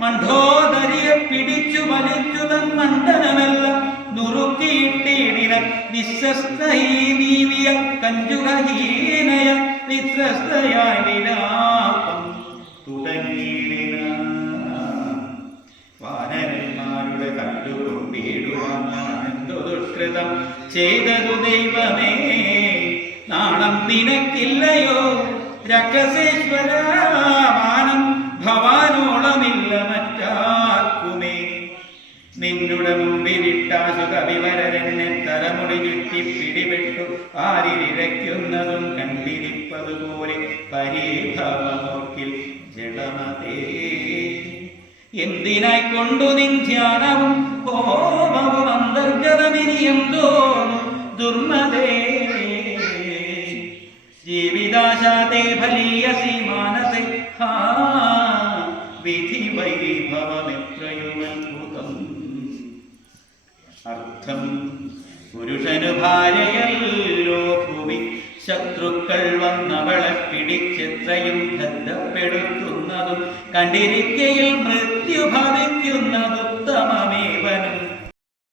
മണ്ഡോദരിയെ പിടിച്ചു വലിച്ചു തൻ മണ്ഡലമെല്ലാം നുറുക്കിയിട്ടിടിന വിശ്വസ്തഹീ നീവിയ കഞ്ചുകഹീനയ വിശ്വസ്തയായി വിലാപം തുടങ്ങിയിടിന. വാനരന്മാരുടെ കണ്ടുകൊണ്ടിടുവാനെന്തു ദുഷ്കൃതം ചെയ്തതു ദൈവമേ, നാണം നിനക്കില്ലയോ രക്ഷസേശ്വര, മാനം ഭവാനോളമില്ല മറ്റാർക്കുമേ. നിന്നുടെ മുമ്പിലിട്ടാശു കവിവരരെന്നെ തലമുടി ചുറ്റി പിടിപെട്ടു ആരിലിഴയ്ക്കുന്നതും കണ്ടിരിപ്പതുപോലെ പരിഭവമോർക്കിൽ ജഡമതേ. എന്തിനായി കൊണ്ടു നിൻ ധ്യാനവും കോപവും അന്തർഗതമിനിയെന്തോ ദുർമതേ. ജീവിതാശാതേ ഫലീയസി മാനസേ വിധി വൈഭവമെത്രയുമത്ഭുതം. അർത്ഥം പുരുഷനു ഭാര്യയല്ലോ ഭൂമി, ശത്രുക്കൾ വന്നവളെ പിടിച്ചെത്രയും ബന്ധപ്പെടുത്തുന്നതും കണ്ടിരിക്കയിൽ മൃത്യു ഭവിക്കുന്നതുത്തമമേവനും